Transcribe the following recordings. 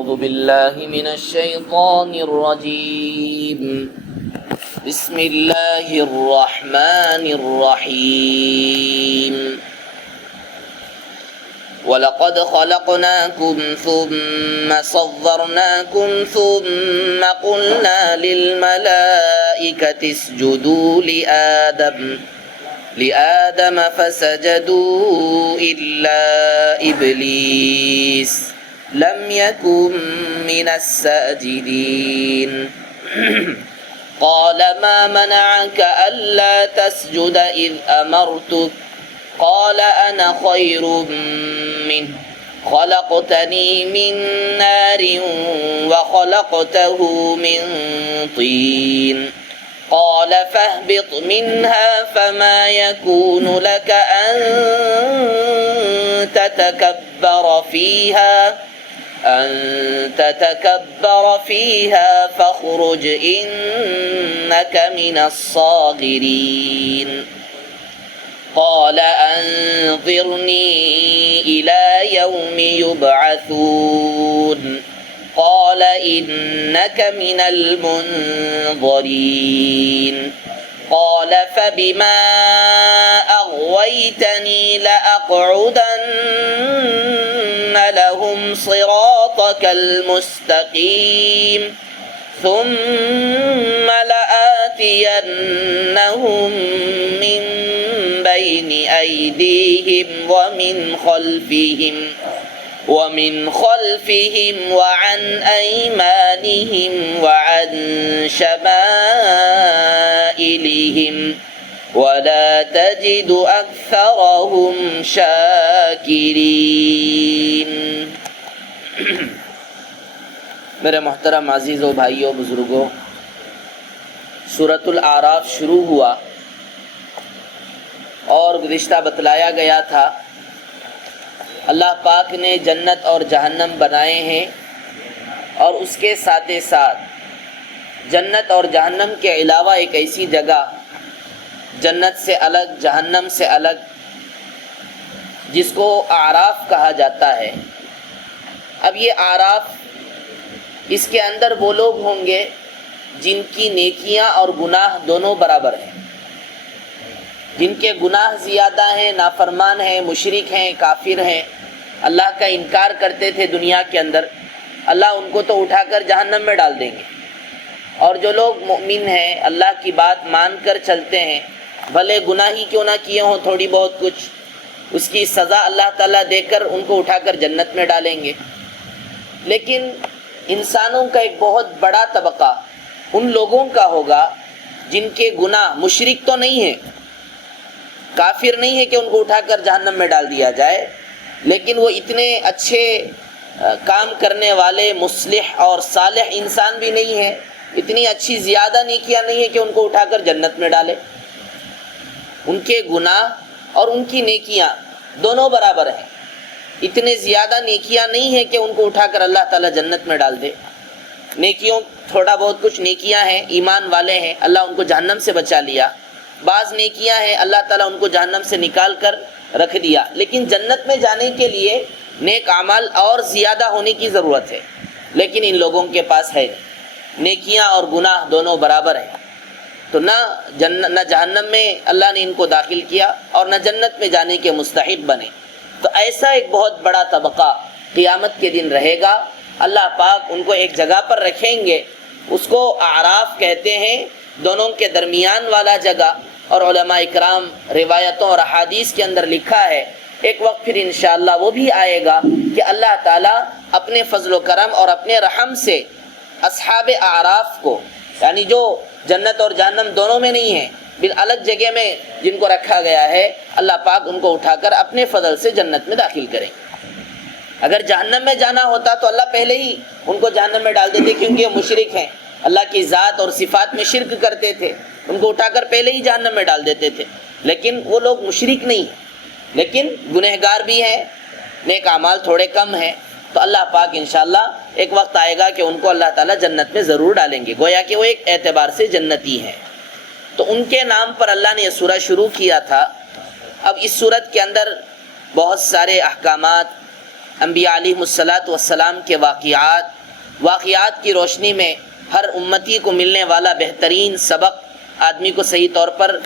أعوذ بالله من الشيطان الرجيم بسم الله الرحمن الرحيم وَلَقَدْ خَلَقْنَاكُمْ ثُمَّ صَوَّرْنَاكُمْ ثُمَّ قُلْنَا لِلْمَلَائِكَةِ اسْجُدُوا لِآدَمَ فَسَجَدُوا إِلَّا إِبْلِيسَ لَمْ يَكُنْ مِنَ السَّاجِدِينَ قَالَ مَا مَنَعَكَ أَلَّا تَسْجُدَ إِذْ أَمَرْتُكَ قال أنا خير منه خلقتني من نار وخلقته من طين قال فاهبط منها فما يكون لك أن تتكبر فيها فاخرج إنك من الصاغرين قال أنظرني إلى يوم يبعثون قال إنك من المنظرين قال فبما أغويتني لأقعدن لهم صراطك المستقيم ثم لآتينهم من بين أيديهم ومن خلفهم وعن أيمانهم وعن شمائلهم ولا تجد أكثرهم شاكرين. میرے محترم عزیزوں، بھائیوں، بزرگوں، سورۃ الاعراف شروع ہوا اور گزشتہ بتلایا گیا تھا اللہ پاک نے جنت اور جہنم بنائے ہیں، اور اس کے ساتھ ساتھ جنت اور جہنم کے علاوہ ایک ایسی جگہ جنت سے الگ، جہنم سے الگ، جس کو اعراف کہا جاتا ہے. اب یہ اعراف، اس کے اندر وہ لوگ ہوں گے جن کی نیکیاں اور گناہ دونوں برابر ہیں، جن کے گناہ زیادہ ہیں، نافرمان ہیں، مشرک ہیں، کافر ہیں، اللہ کا انکار کرتے تھے دنیا کے اندر، اللہ ان کو تو اٹھا کر جہنم میں ڈال دیں گے. اور جو لوگ مؤمن ہیں، اللہ کی بات مان کر چلتے ہیں، بھلے گناہ ہی کیوں نہ کیے ہوں، تھوڑی بہت کچھ، اس کی سزا اللہ تعالیٰ دے کر ان کو اٹھا کر جنت میں ڈالیں گے. لیکن انسانوں کا ایک بہت بڑا طبقہ ان لوگوں کا ہوگا جن کے گناہ، مشرک تو نہیں ہیں، کافر نہیں ہے کہ ان کو اٹھا کر جہنم میں ڈال دیا جائے، لیکن وہ اتنے اچھے کام کرنے والے مصلح اور صالح انسان بھی نہیں ہیں، اتنی اچھی زیادہ نیکیاں نہیں ہیں کہ ان کو اٹھا کر جنت میں ڈالے. ان کے گناہ اور ان کی نیکیاں دونوں برابر ہیں، اتنے زیادہ نیکیاں نہیں ہیں کہ ان کو اٹھا کر اللہ تعالیٰ جنت میں ڈال دے. نیکیوں تھوڑا بہت کچھ نیکیاں ہیں، ایمان والے ہیں، اللہ ان کو جہنم سے بچا لیا. بعض نیکیاں ہیں، اللہ تعالیٰ ان کو جہنم سے نکال کر رکھ دیا. لیکن جنت میں جانے کے لیے نیک اعمال اور زیادہ ہونے کی ضرورت ہے، لیکن ان لوگوں کے پاس ہے نہیں. نیکیاں اور گناہ دونوں برابر ہیں، تو نہ جہنم میں اللہ نے ان کو داخل کیا اور نہ جنت میں جانے کے مستحق بنے. تو ایسا ایک بہت بڑا طبقہ قیامت کے دن رہے گا، اللہ پاک ان کو ایک جگہ پر رکھیں گے، اس کو اعراف کہتے ہیں، دونوں کے درمیان والا جگہ. اور علماء اکرام روایتوں اور احادیث کے اندر لکھا ہے ایک وقت پھر انشاءاللہ وہ بھی آئے گا کہ اللہ تعالیٰ اپنے فضل و کرم اور اپنے رحم سے اصحاب اعراف کو، یعنی جو جنت اور جہنم دونوں میں نہیں ہیں، الگ جگہ میں جن کو رکھا گیا ہے، اللہ پاک ان کو اٹھا کر اپنے فضل سے جنت میں داخل کریں. اگر جہنم میں جانا ہوتا تو اللہ پہلے ہی ان کو جہنم میں ڈال دیتے، کیونکہ یہ مشرک ہیں، اللہ کی ذات اور صفات میں شرک کرتے تھے، ان کو اٹھا کر پہلے ہی جہنم میں ڈال دیتے تھے. لیکن وہ لوگ مشرک نہیں ہیں، لیکن گنہگار بھی ہیں، نیک اعمال تھوڑے کم ہیں، تو اللہ پاک انشاءاللہ ایک وقت آئے گا کہ ان کو اللہ تعالیٰ جنت میں ضرور ڈالیں گے، گویا کہ وہ ایک اعتبار سے جنتی ہیں. تو ان کے نام پر اللہ نے یہ سورہ شروع کیا تھا. اب اس سورت کے اندر بہت سارے احکامات، انبیاء علیہ الصلاۃ والسلام کے واقعات کی روشنی میں ہر امتی کو ملنے والا بہترین سبق آدمی کو صحیح طور پر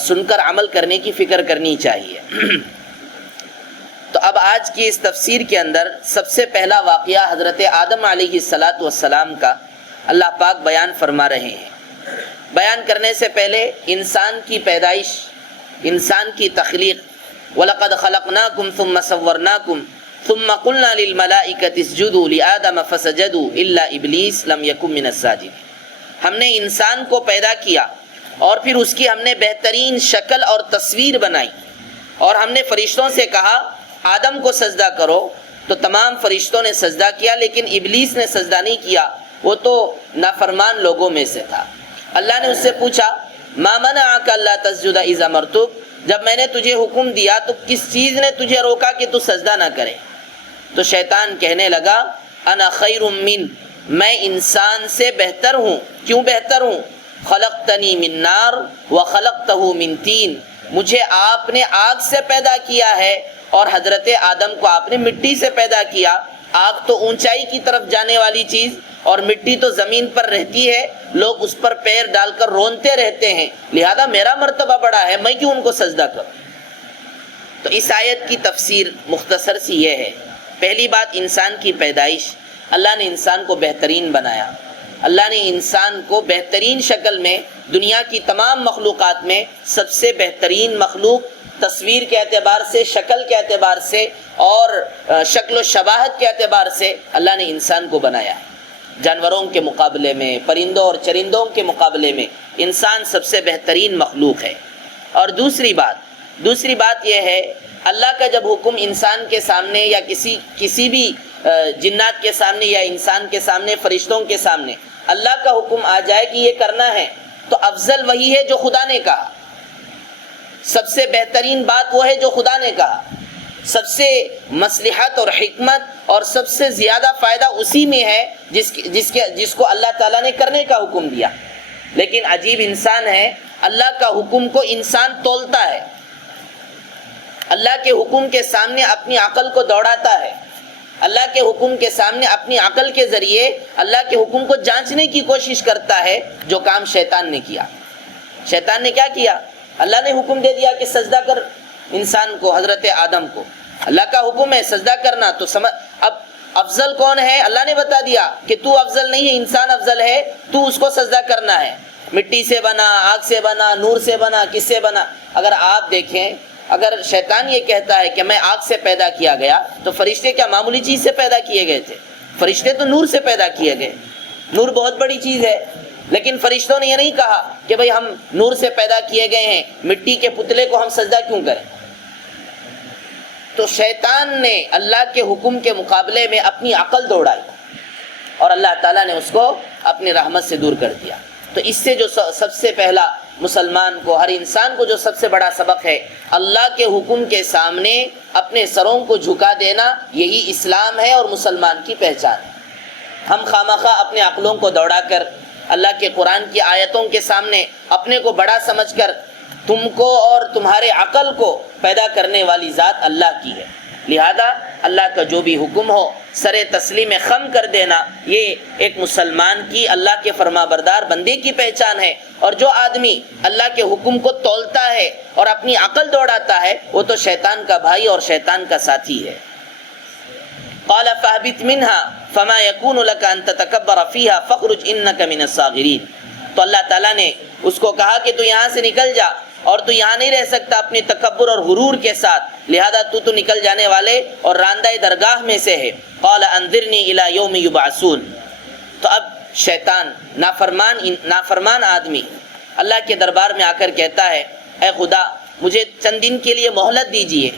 سن کر عمل کرنے کی فکر کرنی چاہیے۔ تو اب آج کی اس تفسیر کے اندر سب سے پہلا واقعہ حضرت آدم علیہ الصلاۃ والسلام کا اللہ پاک بیان فرما رہے ہیں۔ بیان کرنے سے پہلے انسان کی پیدائش، انسان کی تخلیق، وَلَقَدْ خَلَقْنَاكُمْ ثُمَّ صَوَّرْنَاكُمْ ثُمَّ قُلْنَا لِلْمَلَائِكَةِ اسْجُدُوا لِآدَمَ فَسَجَدُوا إِلَّا إِبْلِيسَ لَمْ يَكُنْ مِنَ السَّاجِدِينَ۔ ہم نے انسان کو پیدا کیا اور پھر اس کی ہم نے بہترین شکل اور تصویر بنائی، اور ہم نے فرشتوں سے کہا آدم کو سجدہ کرو، تو تمام فرشتوں نے سجدہ کیا، لیکن ابلیس نے سجدہ نہیں کیا، وہ تو نافرمان لوگوں میں سے تھا۔ اللہ نے اس سے پوچھا ما منعک الا تسجد اذ امرتک، جب میں نے تجھے حکم دیا تو کس چیز نے تجھے روکا کہ تو سجدہ نہ کرے؟ تو شیطان کہنے لگا انا خیر من، میں انسان سے بہتر ہوں۔ کیوں بہتر ہوں؟ خلقتنی من نار وخلقتہ من طین، مجھے آپ نے آگ سے پیدا کیا ہے اور حضرت آدم کو آپ نے مٹی سے پیدا کیا۔ آگ تو اونچائی کی طرف جانے والی چیز، اور مٹی تو زمین پر رہتی ہے، لوگ اس پر پیر ڈال کر رونتے رہتے ہیں، لہذا میرا مرتبہ بڑا ہے، میں کیوں ان کو سجدہ کروں؟ تو اس آیت کی تفسیر مختصر سی یہ ہے، پہلی بات انسان کی پیدائش، اللہ نے انسان کو بہترین بنایا، اللہ نے انسان کو بہترین شکل میں، دنیا کی تمام مخلوقات میں سب سے بہترین مخلوق تصویر کے اعتبار سے، شکل کے اعتبار سے اور شکل و شباہت کے اعتبار سے اللہ نے انسان کو بنایا ہے۔ جانوروں کے مقابلے میں، پرندوں اور چرندوں کے مقابلے میں انسان سب سے بہترین مخلوق ہے۔ اور دوسری بات یہ ہے، اللہ کا جب حکم انسان کے سامنے یا کسی بھی جنات کے سامنے یا انسان کے سامنے، فرشتوں کے سامنے اللہ کا حکم آ جائے کہ یہ کرنا ہے، تو افضل وہی ہے جو خدا نے کہا، سب سے بہترین بات وہ ہے جو خدا نے کہا، سب سے مصلحت اور حکمت اور سب سے زیادہ فائدہ اسی میں ہے جس کو اللہ تعالیٰ نے کرنے کا حکم دیا۔ لیکن عجیب انسان ہے، اللہ کا حکم کو انسان تولتا ہے، اللہ کے حکم کے سامنے اپنی عقل کو دوڑاتا ہے، اللہ کے حکم کے سامنے اپنی عقل کے ذریعے اللہ کے حکم کو جانچنے کی کوشش کرتا ہے، جو کام شیطان نے کیا۔ شیطان نے کیا کیا؟ اللہ نے حکم دے دیا کہ سجدہ کر انسان کو، حضرت آدم کو، اللہ کا حکم ہے سجدہ کرنا، تو اب افضل کون ہے؟ اللہ نے بتا دیا کہ تو افضل نہیں ہے، انسان افضل ہے، تو اس کو سجدہ کرنا ہے۔ مٹی سے بنا، آگ سے بنا، نور سے بنا، کس سے بنا؟ اگر آپ دیکھیں، اگر شیطان یہ کہتا ہے کہ میں آگ سے پیدا کیا گیا، تو فرشتے کیا معمولی چیز سے پیدا کیے گئے تھے؟ فرشتے تو نور سے پیدا کیے گئے، نور بہت بڑی چیز ہے۔ لیکن فرشتوں نے یہ نہیں کہا کہ بھئی ہم نور سے پیدا کیے گئے ہیں، مٹی کے پتلے کو ہم سجدہ کیوں کریں؟ تو شیطان نے اللہ کے حکم کے مقابلے میں اپنی عقل دوڑائی، اور اللہ تعالیٰ نے اس کو اپنی رحمت سے دور کر دیا۔ تو اس سے جو سب سے پہلا مسلمان کو، ہر انسان کو جو سب سے بڑا سبق ہے، اللہ کے حکم کے سامنے اپنے سروں کو جھکا دینا، یہی اسلام ہے اور مسلمان کی پہچان ہے۔ ہم خامخواہ اپنے عقلوں کو دوڑا کر اللہ کے قرآن کی آیتوں کے سامنے اپنے کو بڑا سمجھ کر، تم کو اور تمہارے عقل کو پیدا کرنے والی ذات اللہ کی ہے، لہذا اللہ کا جو بھی حکم ہو سر تسلیم خم کر دینا، یہ ایک مسلمان کی، اللہ کے فرما بردار بندے کی پہچان ہے۔ اور جو آدمی اللہ کے حکم کو تولتا ہے اور اپنی عقل دوڑاتا ہے، وہ تو شیطان کا بھائی اور شیطان کا ساتھی ہے۔ قال فاهبط منها فما يكون لك ان تتكبر فيها فاخرج انك من الصاغرين۔ تو اللہ تعالیٰ نے اس کو کہا کہ تو یہاں سے نکل جا، اور تو یہاں نہیں رہ سکتا اپنی تکبر اور غرور کے ساتھ، لہذا تو نکل جانے والے اور راندہ درگاہ میں سے ہے۔ قال انذرنی الی یوم یبعثون۔ تو اب شیطان نافرمان آدمی اللہ کے دربار میں آ کر کہتا ہے اے خدا مجھے چند دن کے لیے مہلت دیجیے۔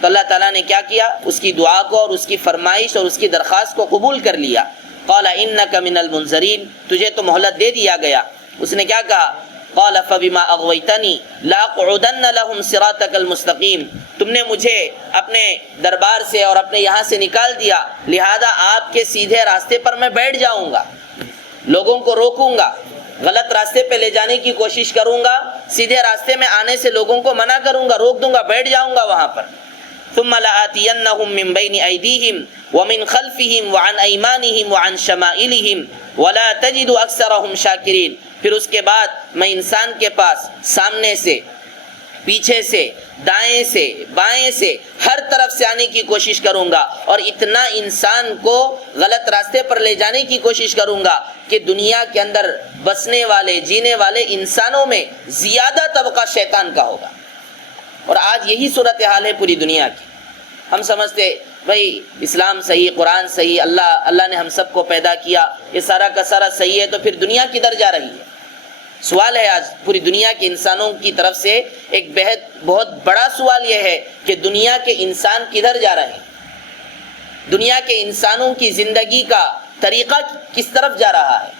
تو اللہ تعالیٰ نے کیا کیا؟ اس کی دعا کو اور اس کی فرمائش اور اس کی درخواست کو قبول کر لیا۔ قال انک من المنذرین، تجھے تو مہلت دے دیا گیا۔ اس نے کیا کہا؟ قال فبما اغویتنی لاقعدن لهم صراطک المستقیم، تم نے مجھے اپنے دربار سے اور اپنے یہاں سے نکال دیا، لہذا آپ کے سیدھے راستے پر میں بیٹھ جاؤں گا، لوگوں کو روکوں گا، غلط راستے پہ لے جانے کی کوشش کروں گا، سیدھے راستے میں آنے سے لوگوں کو منع کروں گا، روک دوں گا، بیٹھ جاؤں گا وہاں پر۔ ثم لآتینہم من بین ایدیہم ومن خلفہم وعن ایمانہم وعن شمائلہم ولا تجد اکثرہم شاکرین. پھر اس کے بعد میں انسان کے پاس سامنے سے، پیچھے سے، دائیں سے، بائیں سے، ہر طرف سے آنے کی کوشش کروں گا، اور اتنا انسان کو غلط راستے پر لے جانے کی کوشش کروں گا کہ دنیا کے اندر بسنے والے، جینے والے انسانوں میں زیادہ طبقہ شیطان کا ہوگا. اور آج یہی صورتحال ہے پوری دنیا کی. ہم سمجھتے بھائی اسلام صحیح، قرآن صحیح، اللہ نے ہم سب کو پیدا کیا، یہ سارا کا سارا صحیح ہے، تو پھر دنیا کدھر جا رہی ہے؟ سوال ہے آج پوری دنیا کے انسانوں کی طرف سے ایک بہت بڑا سوال یہ ہے کہ دنیا کے انسان کدھر جا رہے ہیں؟ دنیا کے انسانوں کی زندگی کا طریقہ کس طرف جا رہا ہے؟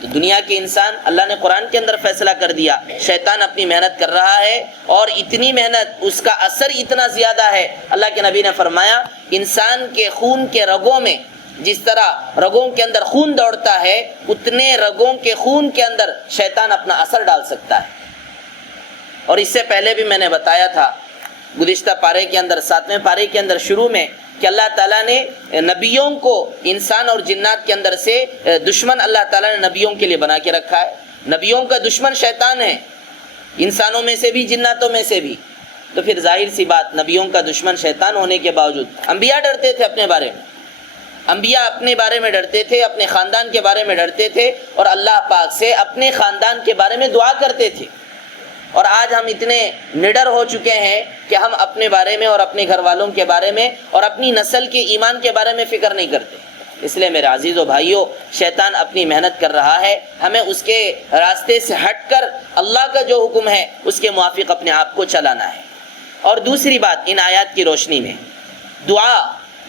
تو دنیا کے انسان، اللہ نے قرآن کے اندر فیصلہ کر دیا، شیطان اپنی محنت کر رہا ہے، اور اتنی محنت، اس کا اثر اتنا زیادہ ہے. اللہ کے نبی نے فرمایا انسان کے خون کے رگوں میں جس طرح رگوں کے اندر خون دوڑتا ہے، اتنے رگوں کے خون کے اندر شیطان اپنا اثر ڈال سکتا ہے. اور اس سے پہلے بھی میں نے بتایا تھا گزشتہ پارے کے اندر، 7ویں پارے کے اندر شروع میں، کہ اللہ تعالیٰ نے نبیوں کو انسان اور جنات کے اندر سے دشمن اللہ تعالیٰ نے نبیوں کے لیے بنا کے رکھا ہے. نبیوں کا دشمن شیطان ہے، انسانوں میں سے بھی، جناتوں میں سے بھی. تو پھر ظاہر سی بات، نبیوں کا دشمن شیطان ہونے کے باوجود انبیاء ڈرتے تھے اپنے بارے میں. انبیاء اپنے بارے میں ڈرتے تھے، اپنے خاندان کے بارے میں ڈرتے تھے، اور اللہ پاک سے اپنے خاندان کے بارے میں دعا کرتے تھے. اور آج ہم اتنے نڈر ہو چکے ہیں کہ ہم اپنے بارے میں اور اپنے گھر والوں کے بارے میں اور اپنی نسل کے ایمان کے بارے میں فکر نہیں کرتے. اس لیے میرے عزیز و بھائیوں، شیطان اپنی محنت کر رہا ہے، ہمیں اس کے راستے سے ہٹ کر اللہ کا جو حکم ہے اس کے موافق اپنے آپ کو چلانا ہے. اور دوسری بات، ان آیات کی روشنی میں دعا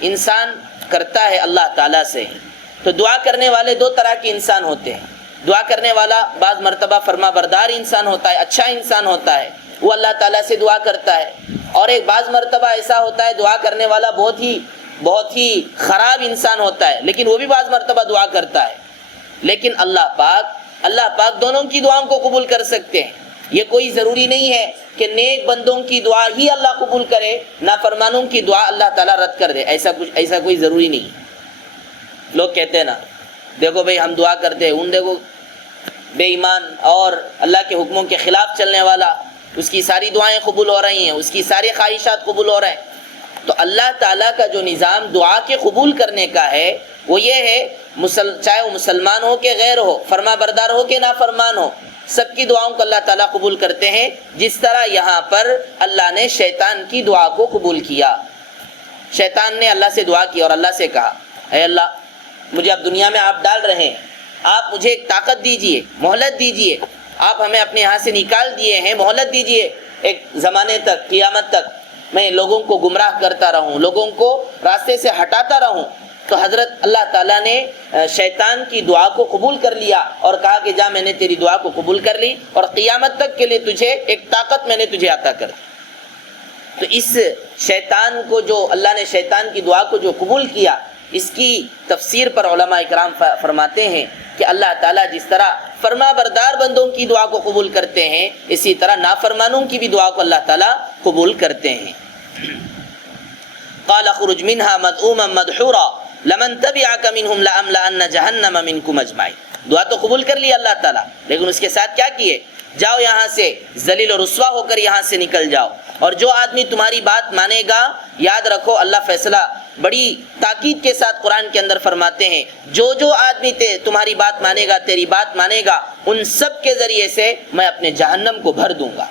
انسان کرتا ہے اللہ تعالیٰ سے. تو دعا کرنے والے دو طرح کے انسان ہوتے ہیں. دعا کرنے والا بعض مرتبہ فرما بردار انسان ہوتا ہے، اچھا انسان ہوتا ہے، وہ اللہ تعالیٰ سے دعا کرتا ہے. اور ایک بعض مرتبہ ایسا ہوتا ہے دعا کرنے والا بہت ہی خراب انسان ہوتا ہے، لیکن وہ بھی بعض مرتبہ دعا کرتا ہے. لیکن اللہ پاک دونوں کی دعاؤں کو قبول کر سکتے ہیں. یہ کوئی ضروری نہیں ہے کہ نیک بندوں کی دعا ہی اللہ قبول کرے، نافرمانوں کی دعا اللہ تعالیٰ رد کر دے. ایسا کوئی ضروری نہیں ہے. لوگ کہتے ہیں نا، دیکھو بھئی ہم دعا کرتے ہیں، ان دیکھو بے ایمان اور اللہ کے حکموں کے خلاف چلنے والا، اس کی ساری دعائیں قبول ہو رہی ہیں، اس کی ساری خواہشات قبول ہو رہے ہیں. تو اللہ تعالیٰ کا جو نظام دعا کے قبول کرنے کا ہے وہ یہ ہے، چاہے وہ مسلمان ہو کہ غیر ہو، فرما بردار ہو کہ نافرمان ہو، سب کی دعاؤں کو اللہ تعالیٰ قبول کرتے ہیں. جس طرح یہاں پر اللہ نے شیطان کی دعا کو قبول کیا. شیطان نے اللہ سے دعا کی اور اللہ سے کہا، اے اللہ، مجھے اب دنیا میں آپ ڈال رہے ہیں، آپ مجھے ایک طاقت دیجئے، مہلت دیجئے. آپ ہمیں اپنے یہاں سے نکال دیے ہیں، مہلت دیجئے، ایک زمانے تک، قیامت تک میں لوگوں کو گمراہ کرتا رہوں، لوگوں کو راستے سے ہٹاتا رہوں. تو حضرت اللہ تعالیٰ نے شیطان کی دعا کو قبول کر لیا اور کہا کہ جا، میں نے تیری دعا کو قبول کر لی اور قیامت تک کے لیے تجھے ایک طاقت میں نے تجھے عطا کر دی. تو اس شیطان کو، جو اللہ نے شیطان کی دعا کو جو قبول کیا، اس کی تفسیر پر علماء اکرام فرماتے ہیں کہ اللہ تعالیٰ جس طرح فرما بردار بندوں کی دعا کو قبول کرتے ہیں، اسی طرح نافرمانوں کی بھی دعا کو اللہ تعالیٰ قبول کرتے ہیں. قال اخرج منها مذءوما مدحورا لمن تبعك منهم لأملأن جهنم منكم اجمعين. دعا تو قبول کر لی اللہ تعالیٰ، لیکن اس کے ساتھ کیا کیے؟ جاؤ یہاں سے، ذلیل و رسوا ہو کر یہاں سے نکل جاؤ. اور جو آدمی تمہاری بات مانے گا، یاد رکھو اللہ فیصلہ بڑی تاکید کے ساتھ قرآن کے اندر فرماتے ہیں، جو آدمی تمہاری بات مانے گا، تیری بات مانے گا، ان سب کے ذریعے سے میں اپنے جہنم کو بھر دوں گا.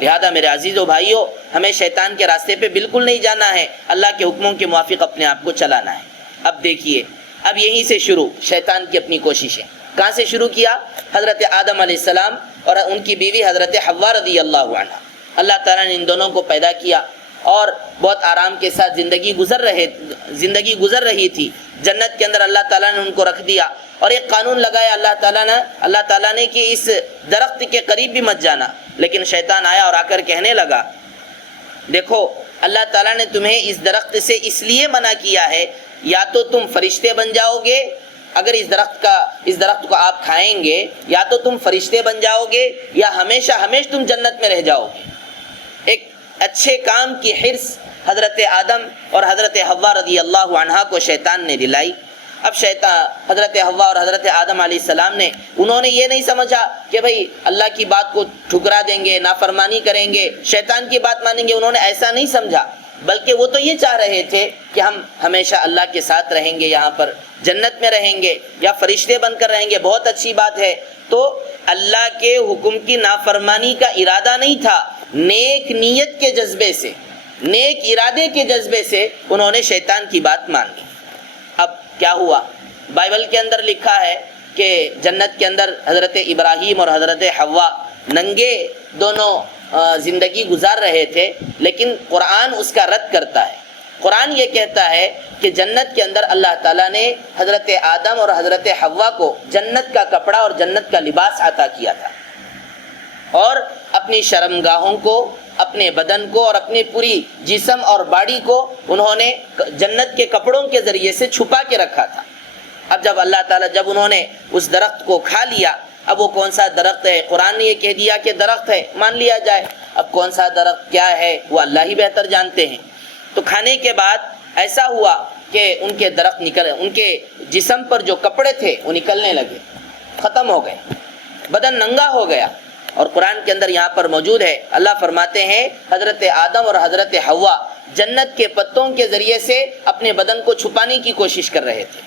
لہذا میرے عزیزو بھائیو، ہمیں شیطان کے راستے پہ بالکل نہیں جانا ہے، اللہ کے حکموں کے موافق اپنے آپ کو چلانا ہے. اب دیکھیے، اب یہیں سے شروع شیطان کی اپنی کوششیں. کہاں سے شروع کیا؟ حضرت آدم علیہ السلام اور ان کی بیوی حضرت حوا رضی اللہ عنہ. اللہ تعالیٰ نے ان دونوں کو پیدا کیا اور بہت آرام کے ساتھ زندگی گزر رہی تھی. جنت کے اندر اللہ تعالیٰ نے ان کو رکھ دیا اور ایک قانون لگایا اللہ تعالیٰ نے کہ اس درخت کے قریب بھی مت جانا. لیکن شیطان آیا اور آ کر کہنے لگا، دیکھو اللہ تعالیٰ نے تمہیں اس درخت سے اس لیے منع کیا ہے، یا تو تم فرشتے بن جاؤ گے، اگر اس درخت کو آپ کھائیں گے، یا تو تم فرشتے بن جاؤ گے یا ہمیشہ تم جنت میں رہ جاؤ گے. ایک اچھے کام کی حرص حضرت آدم اور حضرت حوا رضی اللہ عنہا کو شیطان نے دلائی۔ اب حضرت حوا اور حضرت آدم علیہ السلام نے انہوں نے یہ نہیں سمجھا کہ بھئی اللہ کی بات کو ٹھکرا دیں گے، نافرمانی کریں گے، شیطان کی بات مانیں گے، انہوں نے ایسا نہیں سمجھا، بلکہ وہ تو یہ چاہ رہے تھے کہ ہم ہمیشہ اللہ کے ساتھ رہیں گے، یہاں پر جنت میں رہیں گے یا فرشتے بن کر رہیں گے، بہت اچھی بات ہے۔ تو اللہ کے حکم کی نافرمانی کا ارادہ نہیں تھا، نیک نیت کے جذبے سے، نیک ارادے کے جذبے سے انہوں نے شیطان کی بات مان لی۔ اب کیا ہوا؟ بائبل کے اندر لکھا ہے کہ جنت کے اندر حضرت ابراہیم اور حضرت حوا ننگے دونوں زندگی گزار رہے تھے، لیکن قرآن اس کا رد کرتا ہے۔ قرآن یہ کہتا ہے کہ جنت کے اندر اللہ تعالیٰ نے حضرت آدم اور حضرت حوا کو جنت کا کپڑا اور جنت کا لباس عطا کیا تھا، اور اپنی شرمگاہوں کو، اپنے بدن کو اور اپنی پوری جسم اور باڈی کو انہوں نے جنت کے کپڑوں کے ذریعے سے چھپا کے رکھا تھا۔ اب جب اللہ تعالیٰ جب انہوں نے اس درخت کو کھا لیا، اب وہ کون سا درخت ہے؟ قرآن نے یہ کہہ دیا کہ درخت ہے، مان لیا جائے۔ اب کون سا درخت کیا ہے وہ اللہ ہی بہتر جانتے ہیں۔ تو کھانے کے بعد ایسا ہوا کہ ان کے درخت ان کے جسم پر جو کپڑے تھے وہ نکلنے لگے، ختم ہو گئے، بدن ننگا ہو گیا۔ اور قرآن کے اندر یہاں پر موجود ہے، اللہ فرماتے ہیں حضرت آدم اور حضرت حوا جنت کے پتوں کے ذریعے سے اپنے بدن کو چھپانے کی کوشش کر رہے تھے۔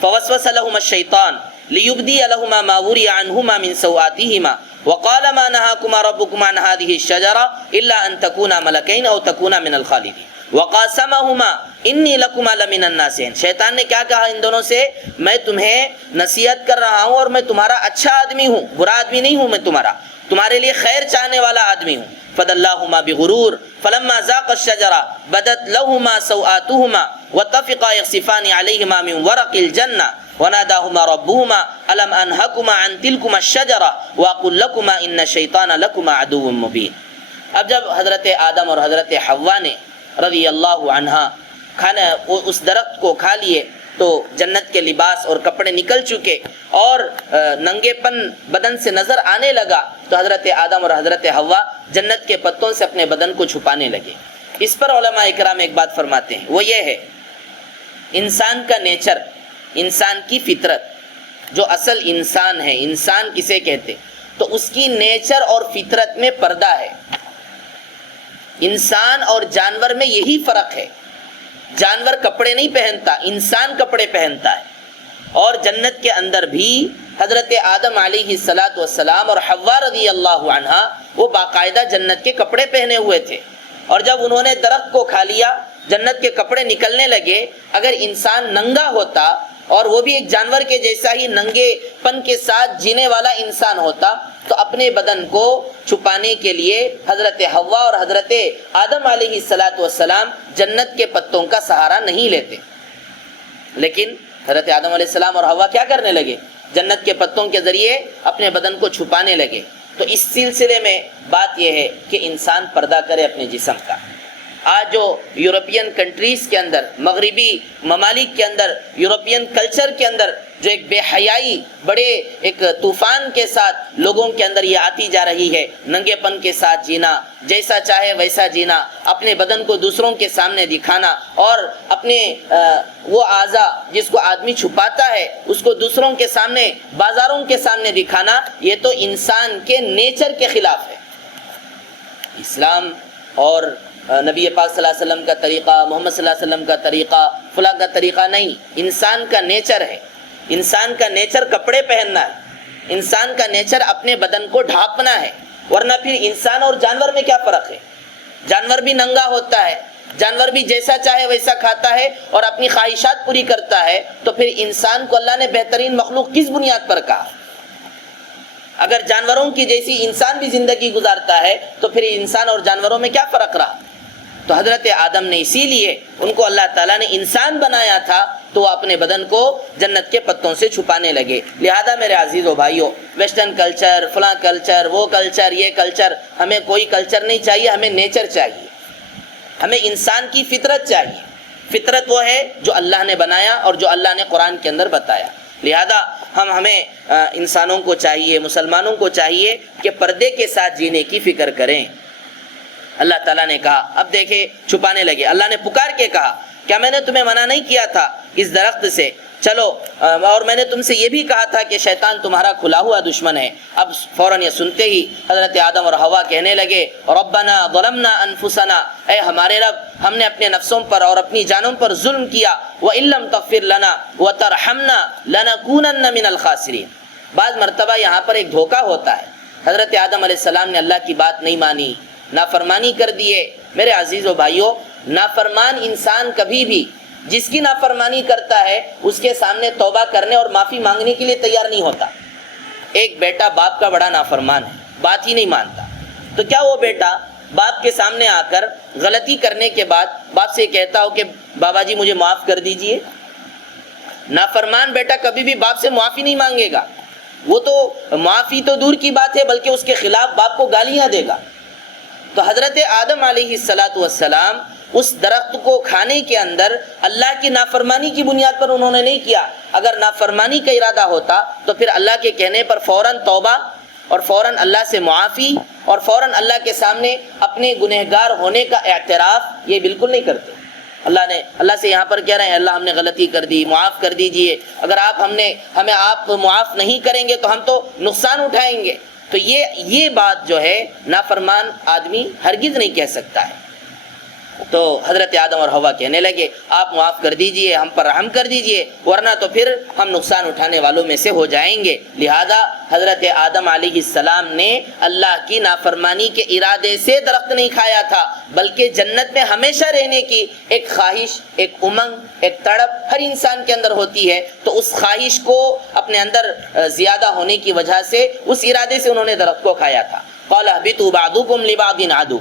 فوسوس لهما الشیطان لیبدی لهما ما وري عنهما من سوآتهما وقال ما نهاكما ربكما عن هذه الشجرة إلا أن تكونا ملكين أو تكونا من الخالدين وقاسمهما انی لکما لمن الناصحین۔ شیطان نے کیا کہا ان دونوں سے؟ میں تمہیں نصیحت کر رہا ہوں اور میں تمہارا اچھا آدمی ہوں، برا آدمی نہیں ہوں، میں تمہارے لیے خیر چاہنے والا آدمی ہوں۔ فدلاہما بغرور فلما ذاقا الشجرة بدت لهما سوآتهما واتفقا يخصفان عليهما من ورق الجنة وناداهما ربهما ألم أنهكما عن تلكما الشجرة وأقول لكما إن الشيطان لكما عدو مبين۔ اب جب حضرت آدم اور حضرت حوا نے رضی اللہ عنہا اس درخت کو کھا لیے تو جنت کے لباس اور کپڑے نکل چکے اور ننگے پن بدن سے نظر آنے لگا، تو حضرت آدم اور حضرت حوا جنت کے پتوں سے اپنے بدن کو چھپانے لگے۔ اس پر علماء اکرام ایک بات فرماتے ہیں، وہ یہ ہے انسان کا نیچر، انسان کی فطرت، جو اصل انسان ہے، انسان کسے کہتے، تو اس کی نیچر اور فطرت میں پردہ ہے۔ انسان اور جانور میں یہی فرق ہے، جانور کپڑے نہیں پہنتا، انسان کپڑے پہنتا ہے۔ اور جنت کے اندر بھی حضرت آدم علیہ السلام اور حوا رضی اللہ عنہا وہ باقاعدہ جنت کے کپڑے پہنے ہوئے تھے، اور جب انہوں نے درخت کو کھا لیا جنت کے کپڑے نکلنے لگے۔ اگر انسان ننگا ہوتا اور وہ بھی ایک جانور کے جیسا ہی ننگے پن کے ساتھ جینے والا انسان ہوتا تو اپنے بدن کو چھپانے کے لیے حضرت حوا اور حضرت آدم علیہ السلام جنت کے پتوں کا سہارا نہیں لیتے، لیکن حضرت آدم علیہ السلام اور حوا کیا کرنے لگے؟ جنت کے پتوں کے ذریعے اپنے بدن کو چھپانے لگے۔ تو اس سلسلے میں بات یہ ہے کہ انسان پردہ کرے اپنے جسم کا۔ آج جو یورپین کنٹریز کے اندر، مغربی ممالک کے اندر، یورپین کلچر کے اندر جو ایک بے حیائی بڑے ایک طوفان کے ساتھ لوگوں کے اندر یہ آتی جا رہی ہے، ننگے پن کے ساتھ جینا، جیسا چاہے ویسا جینا، اپنے بدن کو دوسروں کے سامنے دکھانا، اور اپنے وہ اعضاء جس کو آدمی چھپاتا ہے اس کو دوسروں کے سامنے، بازاروں کے سامنے دکھانا، یہ تو انسان کے نیچر کے خلاف ہے۔ اسلام اور نبی پاک صلی اللہ علیہ وسلم کا طریقہ، محمد صلی اللہ علیہ وسلم کا طریقہ فلاں کا طریقہ نہیں، انسان کا نیچر ہے۔ انسان کا نیچر کپڑے پہننا ہے، انسان کا نیچر اپنے بدن کو ڈھانپنا ہے، ورنہ پھر انسان اور جانور میں کیا فرق ہے؟ جانور بھی ننگا ہوتا ہے، جانور بھی جیسا چاہے ویسا کھاتا ہے اور اپنی خواہشات پوری کرتا ہے، تو پھر انسان کو اللہ نے بہترین مخلوق کس بنیاد پر کہا؟ اگر جانوروں کی جیسی انسان بھی زندگی گزارتا ہے تو پھر انسان اور جانوروں میں کیا فرق رہا؟ تو حضرت آدم نے اسی لیے ان کو اللہ تعالیٰ نے انسان بنایا تھا تو وہ اپنے بدن کو جنت کے پتوں سے چھپانے لگے۔ لہذا میرے عزیز و بھائیوں، ویسٹرن کلچر، فلاں کلچر، وہ کلچر، یہ کلچر، ہمیں کوئی کلچر نہیں چاہیے، ہمیں نیچر چاہیے، ہمیں انسان کی فطرت چاہیے۔ فطرت وہ ہے جو اللہ نے بنایا اور جو اللہ نے قرآن کے اندر بتایا۔ لہذا ہمیں انسانوں کو چاہیے، مسلمانوں کو چاہیے کہ پردے کے ساتھ جینے کی فکر کریں۔ اللہ تعالیٰ نے کہا، اب دیکھے چھپانے لگے، اللہ نے پکار کے کہا کیا میں نے تمہیں منع نہیں کیا تھا اس درخت سے، چلو، اور میں نے تم سے یہ بھی کہا تھا کہ شیطان تمہارا کھلا ہوا دشمن ہے۔ اب فوراً یہ سنتے ہی حضرت آدم اور حوا کہنے لگے ربنا ظلمنا انفسنا، اے ہمارے رب ہم نے اپنے نفسوں پر اور اپنی جانوں پر ظلم کیا، وَإِن لَّمْ تَغْفِرْ لَنَا وَتَرْحَمْنَا لَنَكُونَنَّ مِنَ الْخَاسِرِينَ۔ بعض مرتبہ یہاں پر ایک دھوکہ ہوتا ہے، حضرت آدم علیہ السلام نے اللہ کی بات نہیں مانی، نافرمانی کر دیے۔ میرے عزیز و بھائیو، نافرمان انسان کبھی بھی جس کی نافرمانی کرتا ہے اس کے سامنے توبہ کرنے اور معافی مانگنے کے لیے تیار نہیں ہوتا۔ ایک بیٹا باپ کا بڑا نافرمان ہے، بات ہی نہیں مانتا، تو کیا وہ بیٹا باپ کے سامنے آ کر غلطی کرنے کے بعد باپ سے کہتا ہو کہ بابا جی مجھے معاف کر دیجئے؟ نافرمان بیٹا کبھی بھی باپ سے معافی نہیں مانگے گا، وہ تو معافی تو دور کی بات ہے بلکہ اس کے خلاف باپ کو گالیاں دے گا۔ تو حضرت آدم علیہ السلام اس درخت کو کھانے کے اندر اللہ کی نافرمانی کی بنیاد پر انہوں نے نہیں کیا۔ اگر نافرمانی کا ارادہ ہوتا تو پھر اللہ کے کہنے پر فوراً توبہ اور فوراً اللہ سے معافی اور فوراً اللہ کے سامنے اپنے گنہگار ہونے کا اعتراف یہ بالکل نہیں کرتے۔ اللہ سے یہاں پر کہہ رہے ہیں اللہ ہم نے غلطی کر دی، معاف کر دیجئے، اگر ہمیں آپ معاف نہیں کریں گے تو ہم تو نقصان اٹھائیں گے۔ تو یہ بات جو ہے نافرمان آدمی ہرگز نہیں کہہ سکتا ہے۔ تو حضرت آدم اور حوا کہنے لگے آپ معاف کر دیجئے، ہم پر رحم کر دیجئے، ورنہ تو پھر ہم نقصان اٹھانے والوں میں سے ہو جائیں گے۔ لہذا حضرت آدم علیہ السلام نے اللہ کی نافرمانی کے ارادے سے درخت نہیں کھایا تھا، بلکہ جنت میں ہمیشہ رہنے کی ایک خواہش، ایک امنگ، ایک تڑپ ہر انسان کے اندر ہوتی ہے، تو اس خواہش کو اپنے اندر زیادہ ہونے کی وجہ سے اس ارادے سے انہوں نے درخت کو کھایا تھا۔ قال اهبطوا بعضكم لبعض عدو۔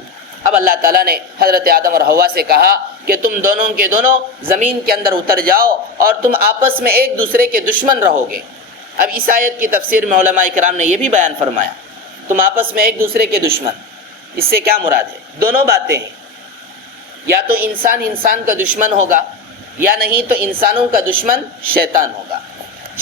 اب اللہ تعالیٰ نے حضرت آدم اور حوا سے کہا کہ تم دونوں کے دونوں زمین کے اندر اتر جاؤ اور تم آپس میں ایک دوسرے کے دشمن رہو گے۔ اب اس آیت کی تفسیر میں علماء کرام نے یہ بھی بیان فرمایا تم آپس میں ایک دوسرے کے دشمن، اس سے کیا مراد ہے؟ دونوں باتیں ہیں، یا تو انسان کا دشمن ہوگا، یا نہیں تو انسانوں کا دشمن شیطان ہوگا۔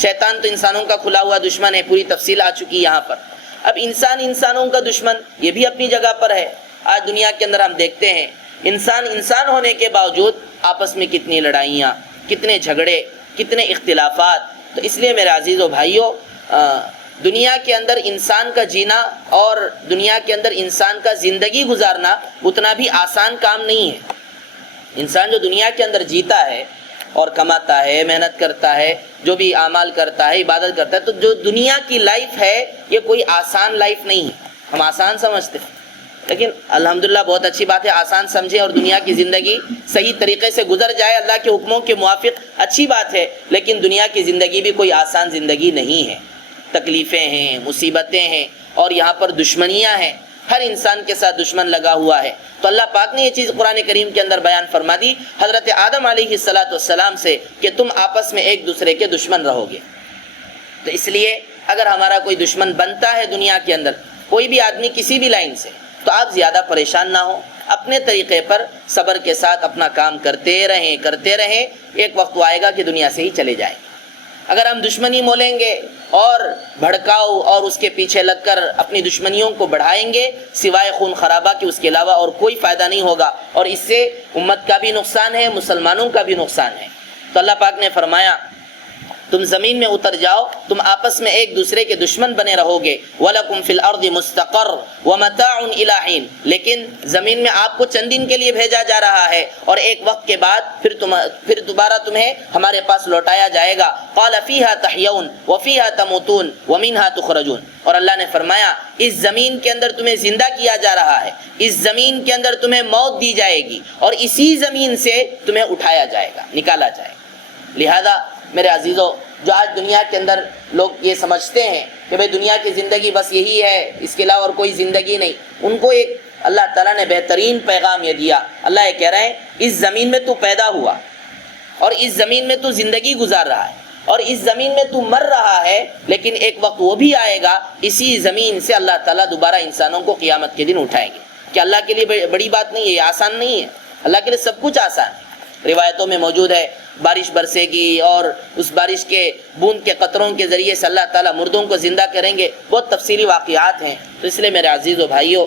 شیطان تو انسانوں کا کھلا ہوا دشمن ہے، پوری تفصیل آ چکی یہاں پر۔ اب انسانوں کا دشمن یہ بھی اپنی جگہ پر ہے۔ آج دنیا کے اندر ہم دیکھتے ہیں انسان ہونے کے باوجود آپس میں کتنی لڑائیاں، کتنے جھگڑے، کتنے اختلافات۔ تو اس لیے میرے عزیز و بھائیوں، دنیا کے اندر انسان کا جینا اور دنیا کے اندر انسان کا زندگی گزارنا اتنا بھی آسان کام نہیں ہے۔ انسان جو دنیا کے اندر جیتا ہے اور کماتا ہے، محنت کرتا ہے، جو بھی اعمال کرتا ہے، عبادت کرتا ہے، تو جو دنیا کی لائف ہے یہ کوئی آسان لائف نہیں ہے۔ ہم آسان سمجھتے ہیں، لیکن الحمدللہ بہت اچھی بات ہے، آسان سمجھیں اور دنیا کی زندگی صحیح طریقے سے گزر جائے اللہ کے حکموں کے موافق، اچھی بات ہے، لیکن دنیا کی زندگی بھی کوئی آسان زندگی نہیں ہے۔ تکلیفیں ہیں، مصیبتیں ہیں، اور یہاں پر دشمنیاں ہیں، ہر انسان کے ساتھ دشمن لگا ہوا ہے۔ تو اللہ پاک نے یہ چیز قرآن کریم کے اندر بیان فرما دی حضرت آدم علیہ السلام سے کہ تم آپس میں ایک دوسرے کے دشمن رہو گے۔ تو اس لیے اگر ہمارا کوئی دشمن بنتا ہے دنیا کے اندر، کوئی بھی آدمی کسی بھی لائن سے، تو آپ زیادہ پریشان نہ ہوں، اپنے طریقے پر صبر کے ساتھ اپنا کام کرتے رہیں، ایک وقت آئے گا کہ دنیا سے ہی چلے جائیں گے۔ اگر ہم دشمنی مولیں گے اور بھڑکاؤ اور اس کے پیچھے لگ کر اپنی دشمنیوں کو بڑھائیں گے، سوائے خون خرابہ کے اس کے علاوہ اور کوئی فائدہ نہیں ہوگا، اور اس سے امت کا بھی نقصان ہے، مسلمانوں کا بھی نقصان ہے۔ تو اللہ پاک نے فرمایا تم زمین میں اتر جاؤ، تم آپس میں ایک دوسرے کے دشمن بنے رہو گے۔ وَلَكُمْ فِي الْأَرْضِ مُسْتَقَرٌّ وَمَتَاعٌ إِلَىٰ حِينٍ، لیکن زمین میں آپ کو چند دن کے لیے بھیجا جا رہا ہے، اور ایک وقت کے بعد پھر دوبارہ تمہیں ہمارے پاس لوٹایا جائے گا۔ قَالَ فِيهَا تَحْيَوْنَ وَفِيهَا تَمُوتُونَ وَمِنْهَا تُخْرَجُونَ، اور اللہ نے فرمایا اس زمین کے اندر تمہیں زندہ کیا جا رہا ہے، اس زمین کے اندر تمہیں موت دی جائے گی، اور اسی زمین سے تمہیں اٹھایا جائے گا، نکالا جائے گا۔ لہذا میرے عزیزوں، جو آج دنیا کے اندر لوگ یہ سمجھتے ہیں کہ بھئی دنیا کی زندگی بس یہی ہے، اس کے علاوہ اور کوئی زندگی نہیں، ان کو ایک اللہ تعالیٰ نے بہترین پیغام یہ دیا۔ اللہ یہ کہہ رہے ہیں اس زمین میں تو پیدا ہوا، اور اس زمین میں تو زندگی گزار رہا ہے، اور اس زمین میں تو مر رہا ہے، لیکن ایک وقت وہ بھی آئے گا اسی زمین سے اللہ تعالیٰ دوبارہ انسانوں کو قیامت کے دن اٹھائیں گے۔ کہ اللہ کے لیے بڑی بات نہیں ہے، یہ آسان نہیں ہے، اللہ کے لیے سب کچھ آسان ہے۔ روایتوں میں موجود ہے بارش برسے گی اور اس بارش کے بوند کے قطروں کے ذریعے سے اللہ تعالیٰ مردوں کو زندہ کریں گے، بہت تفصیلی واقعات ہیں۔ تو اس لیے میرے عزیز و بھائیوں،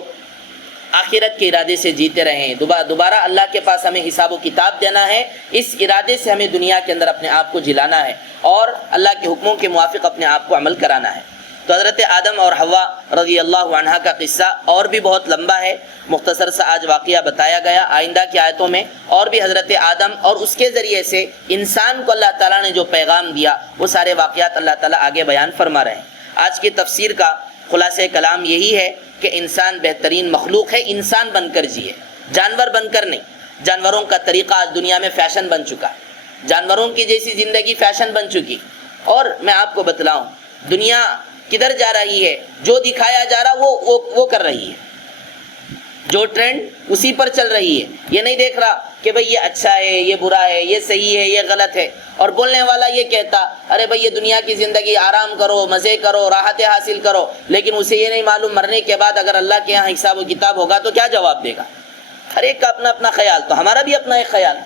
آخرت کے ارادے سے جیتے رہیں، دوبارہ اللہ کے پاس ہمیں حساب و کتاب دینا ہے، اس ارادے سے ہمیں دنیا کے اندر اپنے آپ کو جلانا ہے اور اللہ کے حکموں کے موافق اپنے آپ کو عمل کرانا ہے۔ تو حضرت آدم اور حوا رضی اللہ عنہا کا قصہ اور بھی بہت لمبا ہے، مختصر سا آج واقعہ بتایا گیا۔ آئندہ کی آیتوں میں اور بھی حضرت آدم اور اس کے ذریعے سے انسان کو اللہ تعالیٰ نے جو پیغام دیا وہ سارے واقعات اللہ تعالیٰ آگے بیان فرما رہے ہیں۔ آج کی تفسیر کا خلاصہ کلام یہی ہے کہ انسان بہترین مخلوق ہے، انسان بن کر جیے، جانور بن کر نہیں۔ جانوروں کا طریقہ آج دنیا میں فیشن بن چکا ہے، جانوروں کی جیسی زندگی فیشن بن چکی۔ اور میں آپ کو بتلاؤں دنیا کدھر جا رہی ہے، جو دکھایا جا رہا وہ کر رہی ہے، جو ٹرینڈ اسی پر چل رہی ہے۔ یہ نہیں دیکھ رہا کہ بھئی یہ اچھا ہے، یہ برا ہے، یہ صحیح ہے، یہ غلط ہے۔ اور بولنے والا یہ کہتا ارے بھئی یہ دنیا کی زندگی آرام کرو، مزے کرو، راحتیں حاصل کرو، لیکن اسے یہ نہیں معلوم مرنے کے بعد اگر اللہ کے یہاں حساب و کتاب ہوگا تو کیا جواب دے گا۔ ہر ایک کا اپنا اپنا خیال، تو ہمارا بھی اپنا ایک خیال۔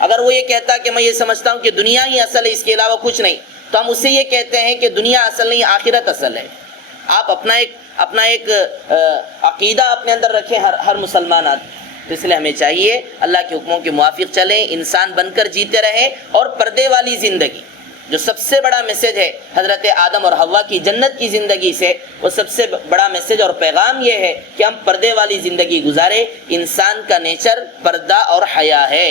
اگر وہ یہ کہتا کہ میں یہ سمجھتا ہوں کہ دنیا ہی اصل ہے، اس کے علاوہ کچھ نہیں، تو ہم اس سے یہ کہتے ہیں کہ دنیا اصل نہیں، آخرت اصل ہے۔ آپ اپنا ایک عقیدہ اپنے اندر رکھیں، ہر مسلمان آدمی۔ اس لیے ہمیں چاہیے اللہ کے حکموں کے موافق چلیں، انسان بن کر جیتے رہیں، اور پردے والی زندگی جو سب سے بڑا میسج ہے حضرت آدم اور حوا کی جنت کی زندگی سے، وہ سب سے بڑا میسج اور پیغام یہ ہے کہ ہم پردے والی زندگی گزاریں۔ انسان کا نیچر پردہ اور حیا ہے۔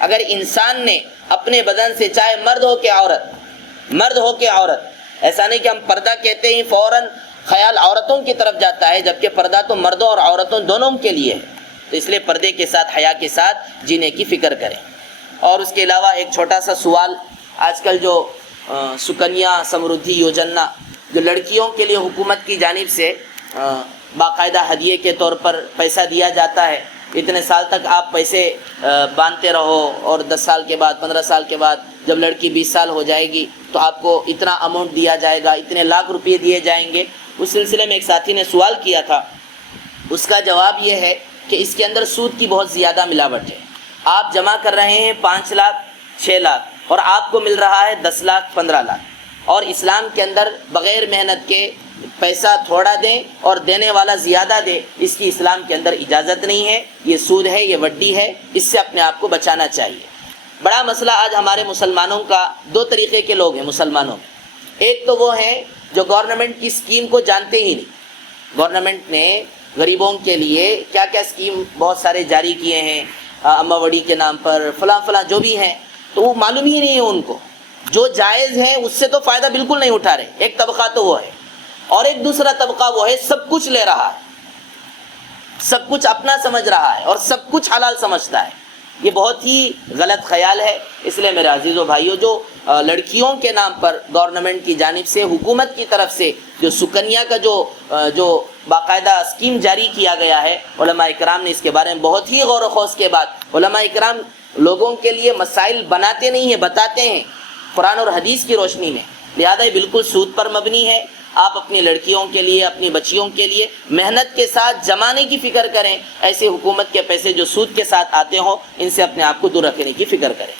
اگر انسان نے اپنے بدن سے، چاہے مرد ہو کہ عورت، ایسا نہیں کہ ہم پردہ کہتے ہی فوراً خیال عورتوں کی طرف جاتا ہے، جبکہ پردہ تو مردوں اور عورتوں دونوں کے لیے ہے۔ تو اس لیے پردے کے ساتھ، حیا کے ساتھ جینے کی فکر کریں۔ اور اس کے علاوہ ایک چھوٹا سا سوال، آج کل جو سکنیا سمردھی یوجنا جو لڑکیوں کے لیے حکومت کی جانب سے باقاعدہ ہدیے کے طور پر پیسہ دیا جاتا ہے، اتنے سال تک آپ پیسے باندھتے رہو، اور 10 سال کے بعد، 15 سال کے بعد جب لڑکی 20 سال ہو جائے گی تو آپ کو اتنا اماؤنٹ دیا جائے گا، اتنے لاکھ روپے دیے جائیں گے۔ اس سلسلے میں ایک ساتھی نے سوال کیا تھا، اس کا جواب یہ ہے کہ اس کے اندر سود کی بہت زیادہ ملاوٹ ہے۔ آپ جمع کر رہے ہیں 5 لاکھ 6 لاکھ اور آپ کو مل رہا ہے 10 لاکھ 15 لاکھ، اور اسلام کے اندر بغیر محنت کے پیسہ تھوڑا دیں اور دینے والا زیادہ دے، اس کی اسلام کے اندر اجازت نہیں ہے۔ یہ سود ہے، یہ وڈی ہے، اس سے اپنے آپ کو بچانا چاہیے۔ بڑا مسئلہ آج ہمارے مسلمانوں کا، 2 طریقے کے لوگ ہیں مسلمانوں میں۔ ایک تو وہ ہیں جو گورنمنٹ کی اسکیم کو جانتے ہی نہیں۔ گورنمنٹ نے غریبوں کے لیے کیا کیا اسکیم بہت سارے جاری کیے ہیں، اماں وڑی کے نام پر، فلاں جو بھی ہیں، تو وہ معلوم ہی نہیں ہے ان کو۔ جو جائز ہیں اس سے تو فائدہ بالکل نہیں اٹھا رہے۔ ایک طبقہ تو وہ ہے، اور ایک دوسرا طبقہ وہ ہے سب کچھ لے رہا ہے، سب کچھ اپنا سمجھ رہا ہے اور سب کچھ حلال سمجھتا ہے۔ یہ بہت ہی غلط خیال ہے۔ اس لیے میرے عزیزو بھائیو، جو لڑکیوں کے نام پر گورنمنٹ کی جانب سے، حکومت کی طرف سے جو سکنیا کا جو باقاعدہ اسکیم جاری کیا گیا ہے، علماء اکرام نے اس کے بارے میں بہت ہی غور و خوض کے بعد، علماء اکرام لوگوں کے لیے مسائل بناتے نہیں ہیں، بتاتے ہیں قرآن اور حدیث کی روشنی میں۔ لہذا یہ بالکل سود پر مبنی ہے۔ آپ اپنی لڑکیوں کے لیے، اپنی بچیوں کے لیے محنت کے ساتھ جمانے کی فکر کریں۔ ایسے حکومت کے پیسے جو سود کے ساتھ آتے ہوں، ان سے اپنے آپ کو دور رکھنے کی فکر کریں۔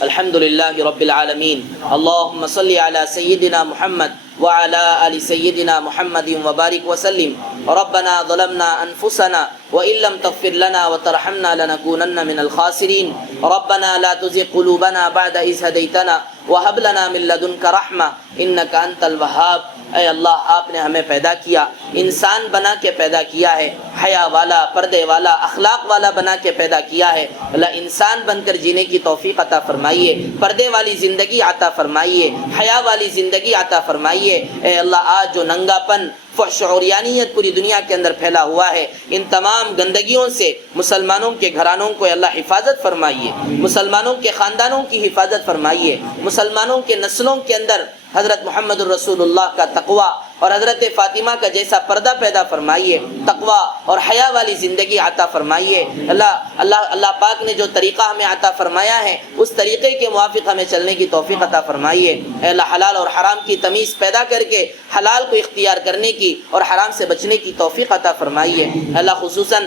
الحمدللہ رب العالمین، اللہم صلی علی سیدنا محمد وعلی آل سیدنا محمد وبارک وسلم۔ ربنا ظلمنا انفسنا وإن لم تغفر لنا وترحمنا لنكونن من الخاسرین۔ ربنا لا تزغ قلوبنا بعد إذ هديتنا وهب لنا من لدنك رحمة إنك أنت الوهاب۔ اے اللہ، آپ نے ہمیں پیدا کیا، انسان بنا کے پیدا کیا ہے، حیا والا، پردے والا، اخلاق والا بنا کے پیدا کیا ہے۔ اللہ انسان بن کر جینے کی توفیق عطا فرمائیے، پردے والی زندگی عطا فرمائیے، حیا والی زندگی عطا فرمائیے۔ اے اللہ، آج جو ننگا پن، فحش اور عریانیت پوری دنیا کے اندر پھیلا ہوا ہے، ان تمام گندگیوں سے مسلمانوں کے گھرانوں کو اللہ حفاظت فرمائیے، مسلمانوں کے خاندانوں کی حفاظت فرمائیے، مسلمانوں کے نسلوں کے اندر حضرت محمد الرسول اللہ کا تقوی اور حضرت فاطمہ کا جیسا پردہ پیدا فرمائیے، تقوی اور حیا والی زندگی عطا فرمائیے۔ اللہ پاک نے جو طریقہ ہمیں عطا فرمایا ہے، اس طریقے کے موافق ہمیں چلنے کی توفیق عطا فرمائیے۔ اے اللہ، حلال اور حرام کی تمیز پیدا کر کے حلال کو اختیار کرنے کی اور حرام سے بچنے کی توفیق عطا فرمائیے۔ اللہ خصوصاً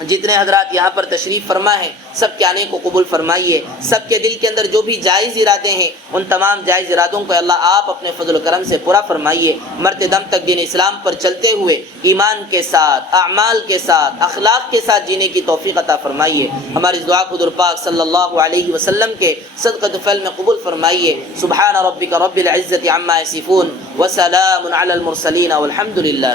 جتنے حضرات یہاں پر تشریف فرما ہیں سب کے آنے کو قبول فرمائیے، سب کے دل کے اندر جو بھی جائز ارادے ہیں ان تمام جائز ارادوں کو اللہ آپ اپنے فضل و کرم سے پورا فرمائیے، مرتے دم تک دین اسلام پر چلتے ہوئے ایمان کے ساتھ، اعمال کے ساتھ، اخلاق کے ساتھ جینے کی توفیق عطا فرمائیے، ہماری دعا حضور پاک صلی اللہ علیہ وسلم کے صدقۃ فعل میں قبول فرمائیے۔ سبحان ربک رب العزت عما یصفون وسلام علی المرسلین والحمد للہ۔